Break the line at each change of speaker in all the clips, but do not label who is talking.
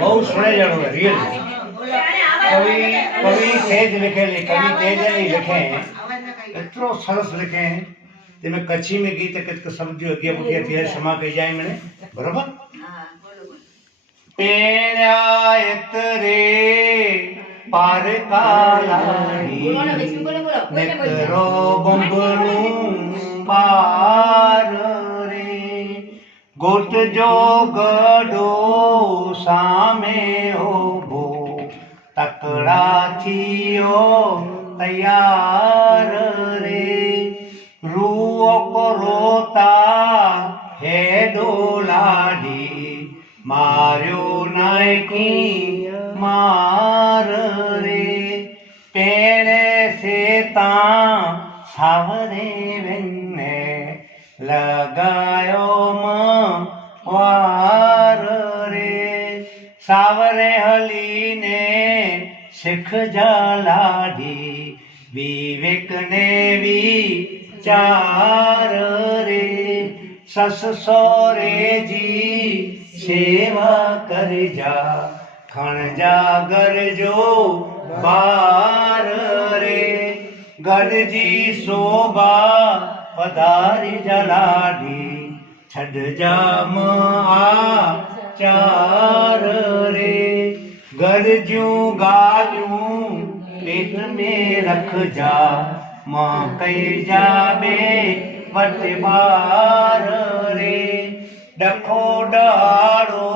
બહુ
સુણે જાણો રિયલ
કવિ કવિ
તેજ लिखेली कवि तेज नहीं लिखे एतिरो सरस लिखे ते मैं कच्छी में गीत कित सम्झो अॻियां पुठियां थी आहे, क्षमा कई जाए मने बरोबर पेड़ा एतरे पार कालाही
नेतरो
बंबरू पार रे गोट जो गडो સામે ઊભો તકડાથીઓ તૈયાર રે. રૂઓ કોરોતા હે ડોલાડી માર્યો નાયકી માર રે. તેણે સેતા સાવરે વેને લગાયો માં વા સાવરે હલીને શેખ જલાડી વિવેક ને વિચાર રે, સસ સોરેજી સેવા કરજા ખણજા ગરજો બાર રે ગરજી શોભા પધારી જલાડી છડ જામ આ ચાર घर जूं ॻाल्हियूं पेट में रखजा माँ कई जाबे वट बार रे। डखो ॾाड़ो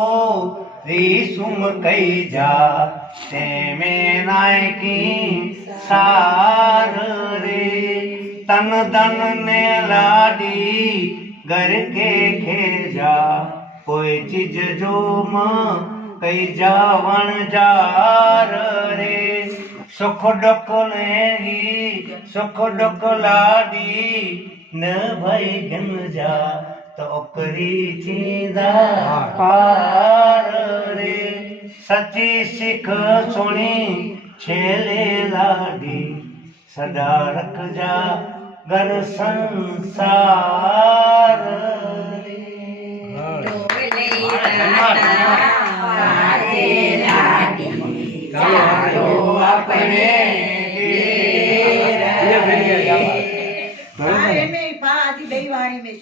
रीसुम कई जा। तंहिंमें नायकी सार रे। तन धन ने लाडी, घर के खेजा। कोई चीज़ जो माँ કઈ જાવણ જાર રે? સુખ ડક નહીં, સુખ ડક લાડી ન ભઈ ઘન જા તો કરી ચીંદા પાર રે. સચી શીખ સુણી છેલે લાડી. સદા રખ જા ઘર સંસાર
ગાયો આપણે